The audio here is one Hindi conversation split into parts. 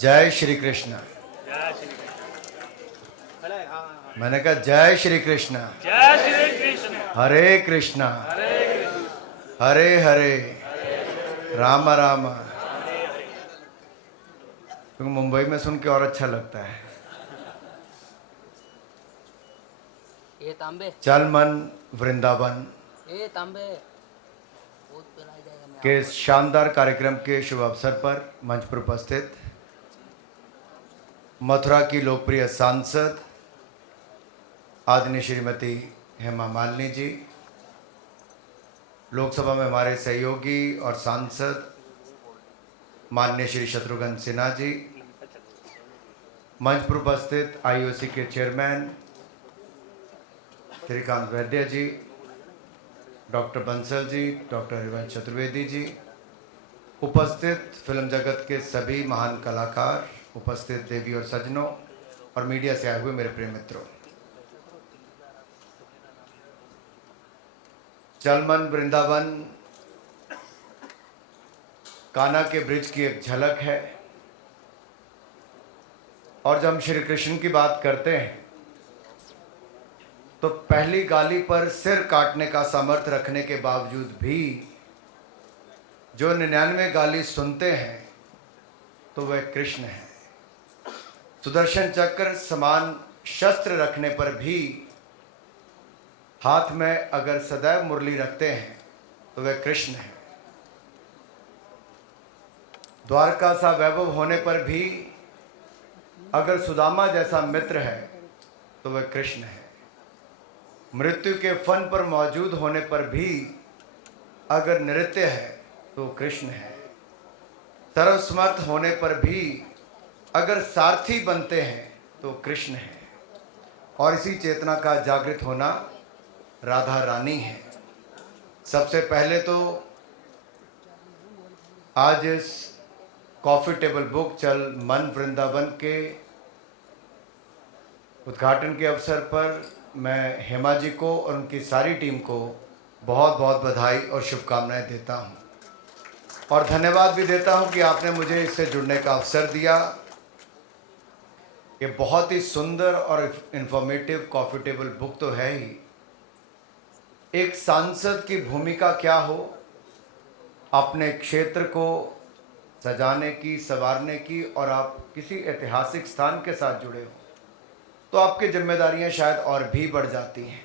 जय श्री कृष्ण। मैंने कहा जय श्री कृष्ण। जय श्री कृष्ण। हरे कृष्णा हरे हरे राम राम। क्योंकि मुंबई में सुन के और अच्छा लगता है। ये तांबे चल मन वृंदावन ए तांबे बहुत पिलाई जाएगा। मैं के इस शानदार कार्यक्रम के शुभ अवसर पर मंच पर उपस्थित मथुरा की लोकप्रिय सांसद आदरणीय श्रीमती हेमा मालिनी जी, लोकसभा में हमारे सहयोगी और सांसद माननीय श्री शत्रुघ्न सिन्हा जी, मंच पर उपस्थित आईओसी के चेयरमैन श्रीकांत वैद्य जी, डॉक्टर बंसल जी, डॉक्टर हरिवंश चतुर्वेदी जी, उपस्थित फिल्म जगत के सभी महान कलाकार, उपस्थित देवी और सज्जनों और मीडिया से आए हुए मेरे प्रिय मित्रों, चलमन वृंदावन कान्हा के ब्रिज की एक झलक है। और जब हम श्री कृष्ण की बात करते हैं तो पहली गाली पर सिर काटने का सामर्थ्य रखने के बावजूद भी जो 99 गाली सुनते हैं तो वह कृष्ण है। सुदर्शन चक्र समान शस्त्र रखने पर भी हाथ में अगर सदैव मुरली रखते हैं तो वह कृष्ण है। द्वारका सा वैभव होने पर भी अगर सुदामा जैसा मित्र है तो वह कृष्ण है। मृत्यु के फन पर मौजूद होने पर भी अगर नृत्य है तो कृष्ण है। सर्वसमर्थ होने पर भी अगर सारथी बनते हैं तो कृष्ण है। और इसी चेतना का जागृत होना राधा रानी है। सबसे पहले तो आज इस कॉफ़ी टेबल बुक चल मन वृंदावन के उद्घाटन के अवसर पर मैं हेमा जी को और उनकी सारी टीम को बहुत बहुत बधाई और शुभकामनाएं देता हूं और धन्यवाद भी देता हूं कि आपने मुझे इससे जुड़ने का अवसर दिया। ये बहुत ही सुंदर और इंफॉर्मेटिव कॉफ़ी टेबल बुक तो है ही। एक सांसद की भूमिका क्या हो, अपने क्षेत्र को सजाने की, संवारने की, और आप किसी ऐतिहासिक स्थान के साथ जुड़े हो तो आपकी जिम्मेदारियां शायद और भी बढ़ जाती हैं।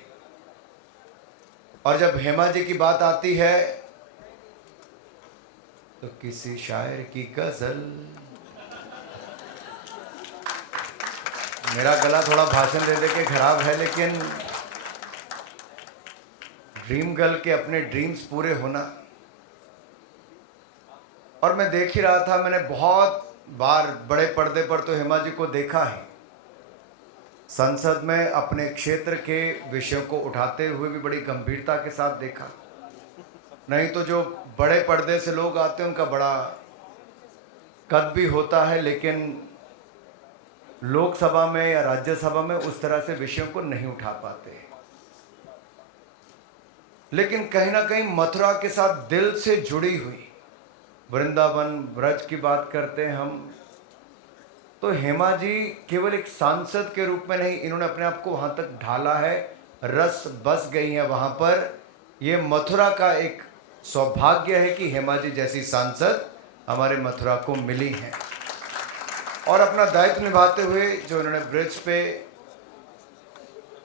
और जब हेमा जी की बात आती है तो किसी शायर की गजल, मेरा गला थोड़ा भाषण दे दे के खराब है, लेकिन ड्रीम गर्ल के अपने ड्रीम्स पूरे होना। और मैं देख ही रहा था, मैंने बहुत बार बड़े पर्दे पर तो हेमा जी को देखा है, संसद में अपने क्षेत्र के विषयों को उठाते हुए भी बड़ी गंभीरता के साथ देखा। नहीं तो जो बड़े पर्दे से लोग आते हैं उनका बड़ा कद भी होता है, लेकिन लोकसभा में या राज्यसभा में उस तरह से विषयों को नहीं उठा पाते। लेकिन कहीं ना कहीं मथुरा के साथ दिल से जुड़ी हुई वृंदावन ब्रज की बात करते हैं हम, तो हेमा जी केवल एक सांसद के रूप में नहीं, इन्होंने अपने आप को वहां तक ढाला है, रस बस गई है वहां पर। ये मथुरा का एक सौभाग्य है कि हेमा जी जैसी सांसद हमारे मथुरा को मिली हैं और अपना दायित्व निभाते हुए जो इन्होंने ब्रिज पे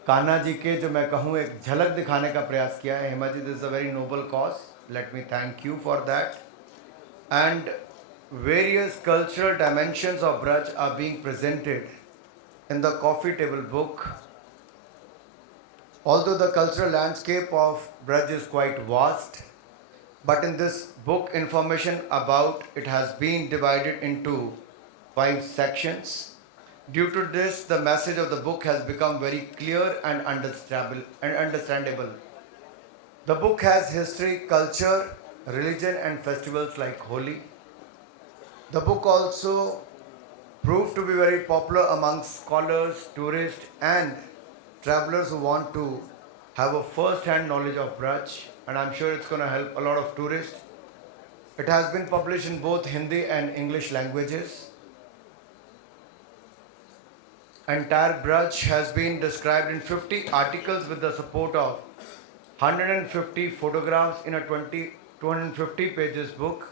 कान्हा जी के, जो मैं कहूँ, एक झलक दिखाने का प्रयास किया है। Hema ji, this is a very noble cause, let me thank you for that. And various cultural dimensions of Braj are being presented in the coffee table book. Although the cultural landscape of Braj is quite vast, but in this book information about it has been divided into 5 sections. Due to this, the message of the book has become very clear and understandable. The book has history, culture, religion and festivals like Holi. The book also proved to be very popular among scholars, tourists and travelers who want to have a first-hand knowledge of Braj, and I'm sure it's going to help a lot of tourists. It has been published in both Hindi and English languages. Entire Braj has been described in 50 articles with the support of 150 photographs in a 250 pages book.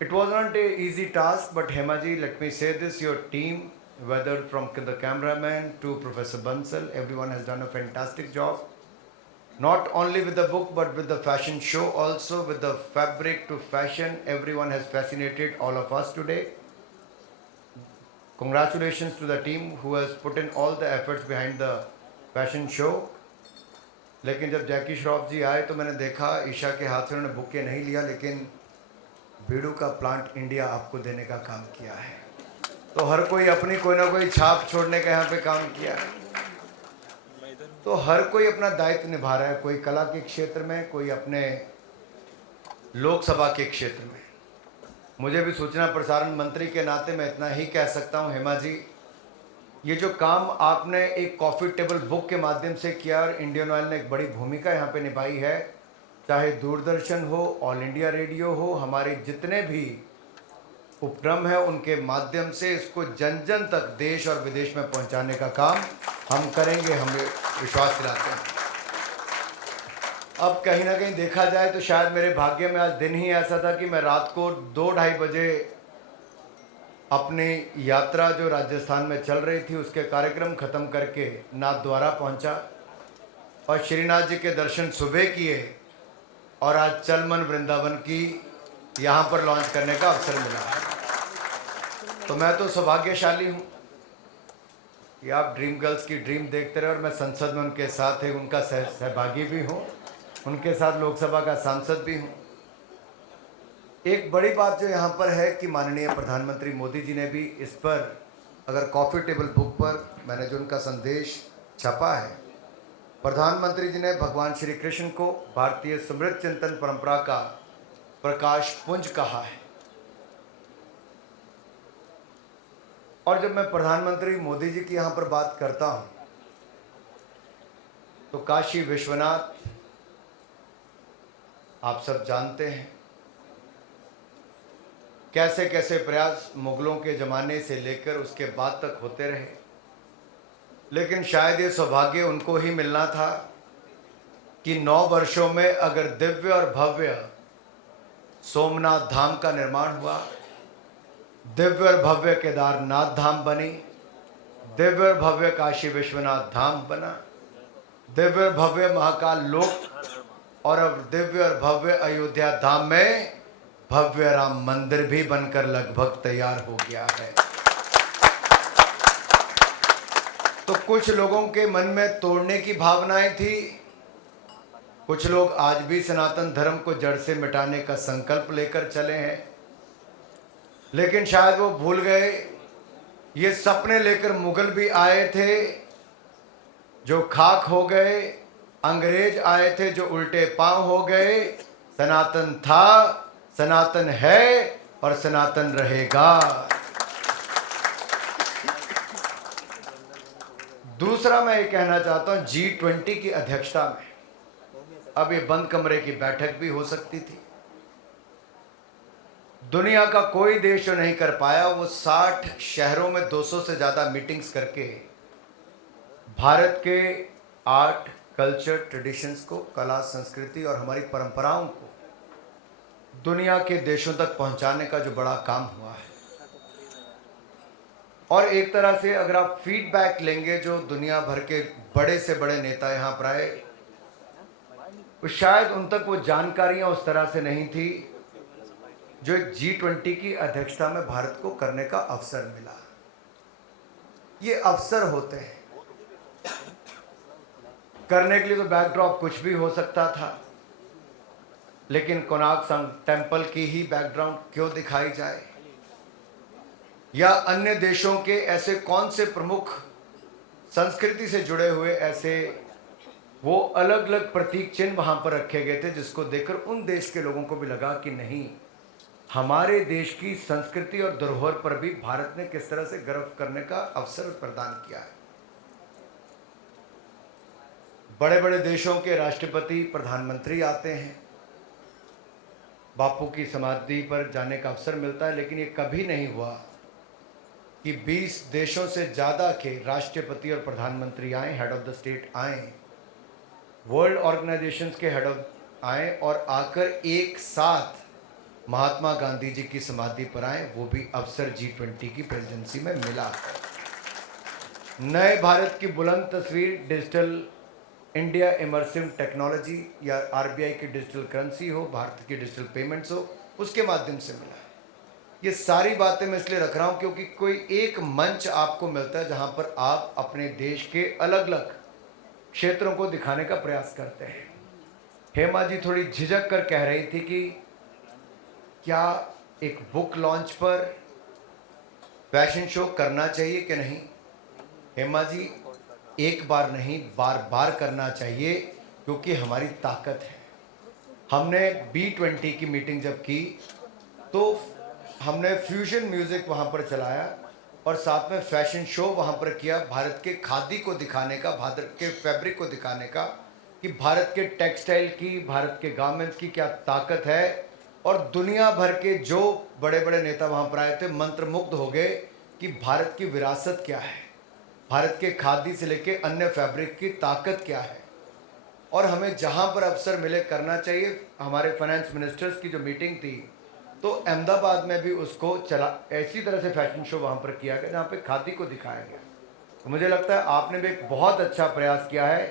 It was not an easy task, but Hemaji, let me say this, your team, whether from the cameraman to Professor Bansal, everyone has done a fantastic job. Not only with the book, but with the fashion show also, with the fabric to fashion, everyone has fascinated all of us today. Congratulations to the team who has put in all the efforts behind the fashion show. लेकिन जब जैकी श्रॉफ जी आए तो मैंने देखा ईशा के हाथ से उन्होंने बुके नहीं लिया, लेकिन बीड़ू का प्लांट इंडिया आपको देने का काम किया है। तो हर कोई अपनी कोई ना कोई छाप छोड़ने का यहाँ पे काम किया है। तो हर कोई अपना दायित्व निभा रहा है, कोई कला के क्षेत्र में, कोई अपने लोकसभा के क्षेत्र में। मुझे भी सूचना प्रसारण मंत्री के नाते मैं इतना ही कह सकता हूँ, हेमा जी, ये जो काम आपने एक कॉफ़ी टेबल बुक के माध्यम से किया और इंडियन ऑयल ने एक बड़ी भूमिका यहाँ पे निभाई है, चाहे दूरदर्शन हो, ऑल इंडिया रेडियो हो, हमारे जितने भी उपक्रम है उनके माध्यम से इसको जन जन तक देश और विदेश में पहुंचाने का काम हम करेंगे, हमें विश्वास दिलाते हैं। अब कहीं ना कहीं देखा जाए तो शायद मेरे भाग्य में आज दिन ही ऐसा था कि मैं रात को 2-2:30 बजे अपनी यात्रा जो राजस्थान में चल रही थी उसके कार्यक्रम ख़त्म करके नाथद्वारा पहुंचा और श्रीनाथ जी के दर्शन सुबह किए और आज चलमन वृंदावन की यहाँ पर लॉन्च करने का अवसर मिला। तो मैं तो सौभाग्यशाली हूँ कि आप ड्रीम गर्ल्स की ड्रीम देखते रहे और मैं संसद में उनके साथ है, उनका सहभागी भी हूँ, उनके साथ लोकसभा का सांसद भी हूँ। एक बड़ी बात जो यहाँ पर है कि माननीय प्रधानमंत्री मोदी जी ने भी इस पर, अगर कॉफ़ी टेबल बुक पर मैंने जो उनका संदेश छपा है, प्रधानमंत्री जी ने भगवान श्री कृष्ण को भारतीय समृद्ध चिंतन परंपरा का प्रकाश पुंज कहा है। और जब मैं प्रधानमंत्री मोदी जी की यहाँ पर बात करता हूँ तो काशी विश्वनाथ आप सब जानते हैं कैसे कैसे प्रयास मुगलों के ज़माने से लेकर उसके बाद तक होते रहे, लेकिन शायद ये सौभाग्य उनको ही मिलना था कि 9 वर्षों में अगर दिव्य और भव्य सोमनाथ धाम का निर्माण हुआ, दिव्य और भव्य केदारनाथ धाम बनी, दिव्य और भव्य काशी विश्वनाथ धाम बना, दिव्य और भव्य महाकाल लोक और अब दिव्य और भव्य अयोध्या धाम में भव्य राम मंदिर भी बनकर लगभग तैयार हो गया है। तो कुछ लोगों के मन में तोड़ने की भावनाएं थी, कुछ लोग आज भी सनातन धर्म को जड़ से मिटाने का संकल्प लेकर चले हैं, लेकिन शायद वो भूल गए ये सपने लेकर मुगल भी आए थे जो खाक हो गए, अंग्रेज आए थे जो उल्टे पांव हो गए। सनातन था, सनातन है और सनातन रहेगा। दूसरा मैं ये कहना चाहता हूं, G20 की अध्यक्षता में अब ये बंद कमरे की बैठक भी हो सकती थी। दुनिया का कोई देश जो नहीं कर पाया, वो 60 शहरों में 200 से ज़्यादा मीटिंग्स करके भारत के आर्ट, कल्चर, ट्रेडिशंस को, कला, संस्कृति और हमारी परंपराओं को दुनिया के देशों तक पहुंचाने का जो बड़ा काम हुआ है। और एक तरह से अगर आप फीडबैक लेंगे जो दुनिया भर के बड़े से बड़े नेता यहाँ पर आए, तो शायद उन तक वो जानकारियाँ उस तरह से नहीं थी जो एक G20 की अध्यक्षता में भारत को करने का अवसर मिला। ये अवसर होते हैं, करने के लिए तो बैकड्रॉप कुछ भी हो सकता था, लेकिन कोणार्क सन टेम्पल की ही बैकग्राउंड क्यों दिखाई जाए, या अन्य देशों के ऐसे कौन से प्रमुख संस्कृति से जुड़े हुए ऐसे वो अलग अलग प्रतीक चिन्ह वहाँ पर रखे गए थे जिसको देखकर उन देश के लोगों को भी लगा कि नहीं, हमारे देश की संस्कृति और धरोहर पर भी भारत ने किस तरह से गर्व करने का अवसर प्रदान किया है। बड़े बड़े देशों के राष्ट्रपति, प्रधानमंत्री आते हैं, बापू की समाधि पर जाने का अवसर मिलता है, लेकिन ये कभी नहीं हुआ कि 20 देशों से ज़्यादा के राष्ट्रपति और प्रधानमंत्री आए, हेड ऑफ द स्टेट आए, वर्ल्ड ऑर्गेनाइजेशंस के हेड ऑफ आए और आकर एक साथ महात्मा गांधी जी की समाधि पर आए, वो भी अवसर G20 की प्रेसिडेंसी में मिला। नए भारत की बुलंद तस्वीर डिजिटल इंडिया इमर्सिव टेक्नोलॉजी या RBI की डिजिटल करेंसी हो, भारत की डिजिटल पेमेंट्स हो, उसके माध्यम से मिला है। ये सारी बातें मैं इसलिए रख रहा हूं क्योंकि कोई एक मंच आपको मिलता है जहां पर आप अपने देश के अलग अलग क्षेत्रों को दिखाने का प्रयास करते हैं। हेमा जी थोड़ी झिझक कर कह रही थी कि क्या एक बुक लॉन्च पर फैशन शो करना चाहिए कि नहीं। हेमा जी, एक बार नहीं बार बार करना चाहिए क्योंकि हमारी ताकत है। हमने B20 की मीटिंग जब की तो हमने फ्यूजन म्यूजिक वहां पर चलाया और साथ में फैशन शो वहां पर किया, भारत के खादी को दिखाने का, भारत के फैब्रिक को दिखाने का कि भारत के टेक्सटाइल की, भारत के गारमेंट्स की क्या ताकत है। और दुनिया भर के जो बड़े बड़े नेता वहां पर आए थे मंत्रमुग्ध हो गए कि भारत की विरासत क्या है, भारत के खादी से लेके अन्य फैब्रिक की ताकत क्या है। और हमें जहां पर अवसर मिले करना चाहिए। हमारे फाइनेंस मिनिस्टर्स की जो मीटिंग थी तो अहमदाबाद में भी उसको चला, ऐसी तरह से फैशन शो वहां पर किया गया जहां पे खादी को दिखाया गया। तो मुझे लगता है आपने भी एक बहुत अच्छा प्रयास किया है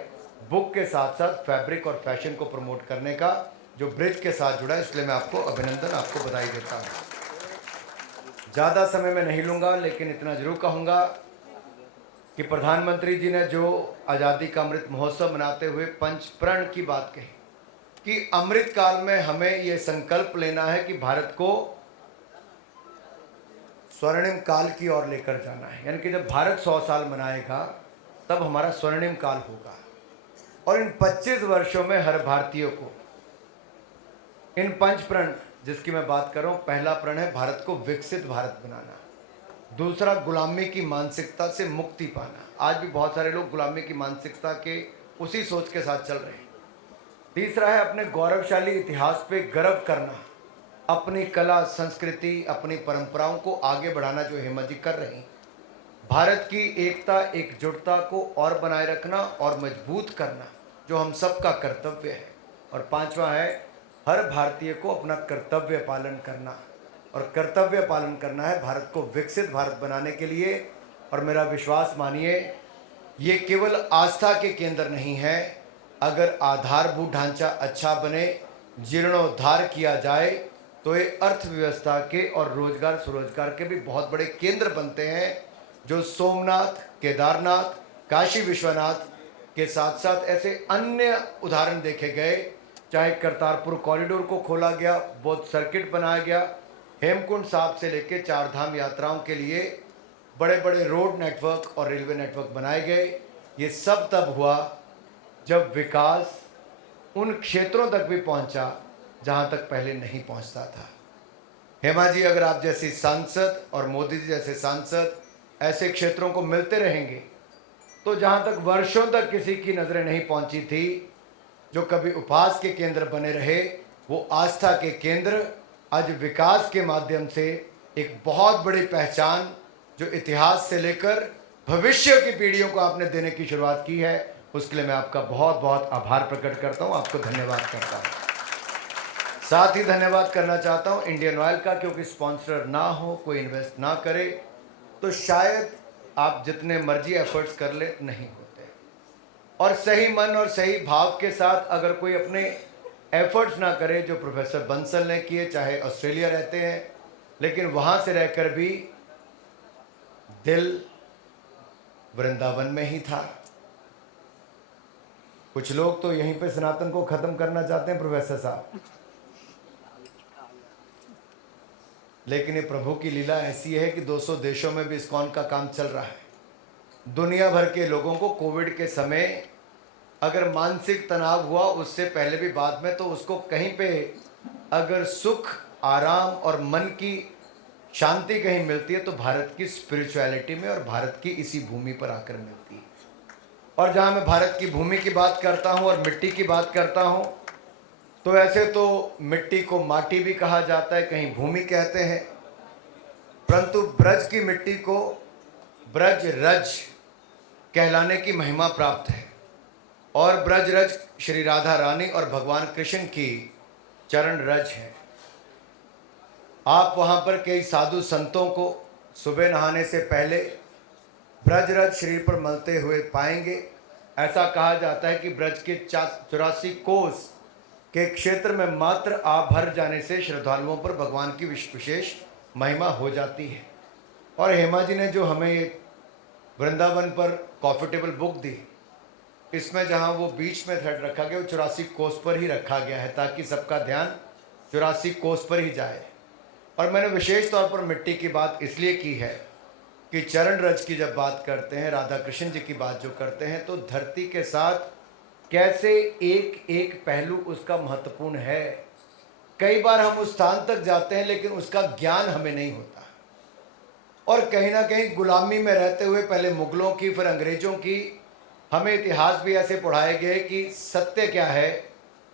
बुक के साथ साथ फैब्रिक और फैशन को प्रमोट करने का, जो ब्रिज के साथ जुड़ा है, इसलिए मैं आपको अभिनंदन, आपको बधाई देता हूँ। ज़्यादा समय मैं नहीं लूँगा, लेकिन इतना जरूर कहूँगा कि प्रधानमंत्री जी ने जो आज़ादी का अमृत महोत्सव मनाते हुए पंचप्रण की बात कही कि अमृत काल में हमें ये संकल्प लेना है कि भारत को स्वर्णिम काल की ओर लेकर जाना है। यानी कि जब भारत 100 साल मनाएगा तब हमारा स्वर्णिम काल होगा। और इन 25 वर्षों में हर भारतीय को इन पंच प्रण जिसकी मैं बात कर रहा हूं, पहला प्रण है भारत को विकसित भारत बनाना, दूसरा गुलामी की मानसिकता से मुक्ति पाना। आज भी बहुत सारे लोग गुलामी की मानसिकता के उसी सोच के साथ चल रहे हैं। तीसरा है अपने गौरवशाली इतिहास पे गर्व करना, अपनी कला संस्कृति अपनी परंपराओं को आगे बढ़ाना, जो हेमा जी कर रही। भारत की एकता एकजुटता को और बनाए रखना और मजबूत करना, जो हम सबका कर्तव्य है। और पांचवा है हर भारतीय को अपना कर्तव्य पालन करना, और कर्तव्य पालन करना है भारत को विकसित भारत बनाने के लिए। और मेरा विश्वास मानिए, ये केवल आस्था के केंद्र नहीं है। अगर आधारभूत ढांचा अच्छा बने, जीर्णोद्धार किया जाए, तो ये अर्थव्यवस्था के और रोजगार स्वरोजगार के भी बहुत बड़े केंद्र बनते हैं, जो सोमनाथ, केदारनाथ, काशी विश्वनाथ के साथ साथ ऐसे अन्य उदाहरण देखे गए। चाहे करतारपुर कॉरिडोर को खोला गया, बौद्ध सर्किट बनाया गया, हेमकुंड साहब से लेकर चार धाम यात्राओं के लिए बड़े बड़े रोड नेटवर्क और रेलवे नेटवर्क बनाए गए। ये सब तब हुआ जब विकास उन क्षेत्रों तक भी पहुंचा जहां तक पहले नहीं पहुंचता था। हेमा जी, अगर आप जैसी सांसद और मोदी जी जैसे सांसद ऐसे क्षेत्रों को मिलते रहेंगे तो जहां तक वर्षों तक किसी की नजरें नहीं पहुंची थी, जो कभी उपहास के केंद्र बने रहे, वो आस्था के केंद्र आज विकास के माध्यम से एक बहुत बड़ी पहचान, जो इतिहास से लेकर भविष्य की पीढ़ियों को आपने देने की शुरुआत की है, उसके लिए मैं आपका बहुत बहुत आभार प्रकट करता हूं, आपको धन्यवाद करता हूं। साथ ही धन्यवाद करना चाहता हूं इंडियन ऑयल का, क्योंकि स्पॉन्सर ना हो, कोई इन्वेस्ट ना करे तो शायद आप जितने मर्जी एफर्ट्स कर ले नहीं होते। और सही मन और सही भाव के साथ अगर कोई अपने एफर्ट्स ना करे, जो प्रोफेसर बंसल ने किए, चाहे ऑस्ट्रेलिया रहते हैं लेकिन वहाँ से रहकर भी दिल वृंदावन में ही था। कुछ लोग तो यहीं पे सनातन को खत्म करना चाहते हैं प्रोफेसर साहब, लेकिन ये प्रभु की लीला ऐसी है कि 200 देशों में भी इस्कॉन का काम चल रहा है। दुनिया भर के लोगों को कोविड के समय अगर मानसिक तनाव हुआ, उससे पहले भी बाद में, तो उसको कहीं पे अगर सुख, आराम और मन की शांति कहीं मिलती है तो भारत की स्पिरिचुअलिटी में और भारत की इसी भूमि पर आकर मिलती है। और जहाँ मैं भारत की भूमि की बात करता हूँ और मिट्टी की बात करता हूँ, तो ऐसे तो मिट्टी को माटी भी कहा जाता है, कहीं भूमि कहते हैं, परंतु ब्रज की मिट्टी को ब्रज रज कहलाने की महिमा प्राप्त है। और ब्रज रज श्री राधा रानी और भगवान कृष्ण की चरण रज है। आप वहां पर कई साधु संतों को सुबह नहाने से पहले ब्रज रज शरीर पर मलते हुए पाएंगे। ऐसा कहा जाता है कि ब्रज के 84 कोस के क्षेत्र में मात्र आप भर जाने से श्रद्धालुओं पर भगवान की विशेष महिमा हो जाती है। और हेमा जी ने जो हमें ये वृंदावन पर कॉफी टेबल बुक दी, इसमें जहाँ वो बीच में थ्रेड रखा गया वो 84 कोस पर ही रखा गया है, ताकि सबका ध्यान 84 कोस पर ही जाए। और मैंने विशेष तौर पर मिट्टी की बात इसलिए की है कि चरण रज की जब बात करते हैं, राधा कृष्ण जी की बात जो करते हैं, तो धरती के साथ कैसे एक एक पहलू उसका महत्वपूर्ण है। कई बार हम उस स्थान तक जाते हैं लेकिन उसका ज्ञान हमें नहीं होता, और कहीं ना कहीं गुलामी में रहते हुए पहले मुगलों की फिर अंग्रेजों की हमें इतिहास भी ऐसे पढ़ाए गए कि सत्य क्या है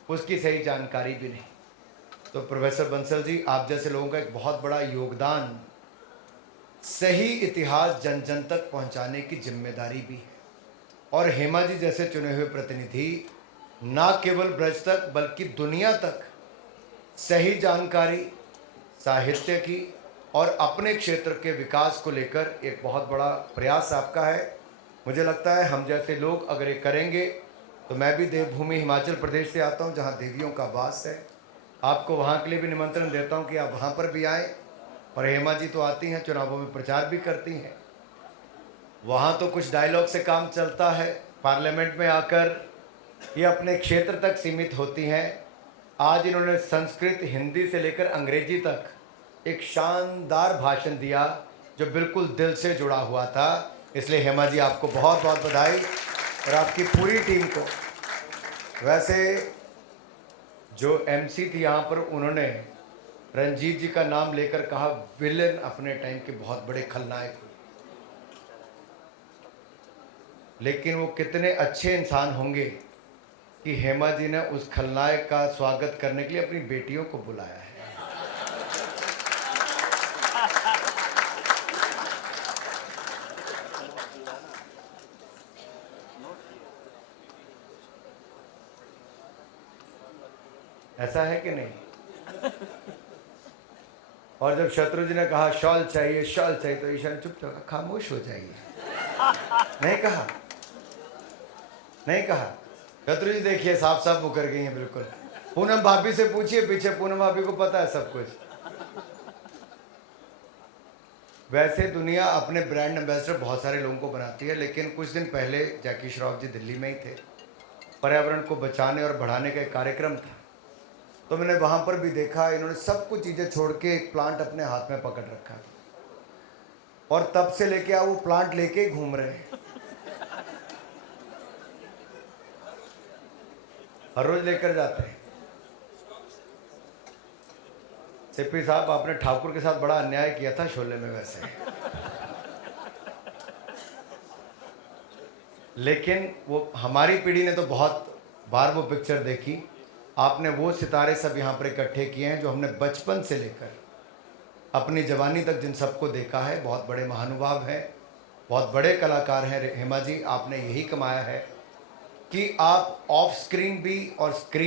उसकी सही जानकारी भी नहीं। तो प्रोफेसर बंसल जी, आप जैसे लोगों का एक बहुत बड़ा योगदान सही इतिहास जन जन तक पहुंचाने की जिम्मेदारी भी है। और हेमा जी जैसे चुने हुए प्रतिनिधि ना केवल ब्रज तक बल्कि दुनिया तक सही जानकारी, साहित्य की और अपने क्षेत्र के विकास को लेकर एक बहुत बड़ा प्रयास आपका है। मुझे लगता है हम जैसे लोग अगर ये करेंगे तो मैं भी देवभूमि हिमाचल प्रदेश से आता हूँ जहाँ देवियों का वास है। आपको वहाँ के लिए भी निमंत्रण देता हूँ कि आप वहाँ पर भी आएँ। और हेमा जी तो आती हैं, चुनावों में प्रचार भी करती हैं, वहाँ तो कुछ डायलॉग से काम चलता है, पार्लियामेंट में आकर ये अपने क्षेत्र तक सीमित होती हैं। आज इन्होंने संस्कृत, हिंदी से लेकर अंग्रेजी तक एक शानदार भाषण दिया जो बिल्कुल दिल से जुड़ा हुआ था। इसलिए हेमा जी आपको बहुत बहुत बधाई और आपकी पूरी टीम को। वैसे जो एमसी थी यहाँ पर, उन्होंने रंजीत जी का नाम लेकर कहा विलेन अपने टाइम के बहुत बड़े खलनायक हुए, लेकिन वो कितने अच्छे इंसान होंगे कि हेमा जी ने उस खलनायक का स्वागत करने के लिए अपनी बेटियों को बुलाया है। ऐसा है कि नहीं? और जब शत्रु जी ने कहा शॉल चाहिए शॉल चाहिए, तो ईशा ने चुपचाप खामोश हो जाइए। नहीं कहा, नहीं कहा। शत्रु जी देखिए साफ साफ मुकर गई हैं बिल्कुल। पूनम भाभी से पूछिए, पीछे पूनम भाभी को पता है सब कुछ। वैसे दुनिया अपने ब्रांड एम्बेसडर बहुत सारे लोगों को बनाती है, लेकिन कुछ दिन पहले जैकी श्रॉफ जी दिल्ली में ही थे, पर्यावरण को बचाने और बढ़ाने का एक कार्यक्रम था। तो मैंने वहाँ पर भी देखा, इन्होंने सब कुछ चीज़ें छोड़ के एक प्लांट अपने हाथ में पकड़ रखा, और तब से लेके वो प्लांट लेके घूम रहे हैं। हर रोज लेकर जाते हैं। सिप्पी साहब, आपने ठाकुर के साथ बड़ा अन्याय किया था शोले में वैसे, लेकिन वो हमारी पीढ़ी ने तो बहुत बार वो पिक्चर देखी। आपने वो सितारे सब यहाँ पर इकट्ठे किए हैं जो हमने बचपन से लेकर अपनी जवानी तक जिन सबको देखा है। बहुत बड़े महानुभाव हैं, बहुत बड़े कलाकार हैं। हेमा जी, आपने यही कमाया है कि आप ऑफ स्क्रीन भी और स्क्रीन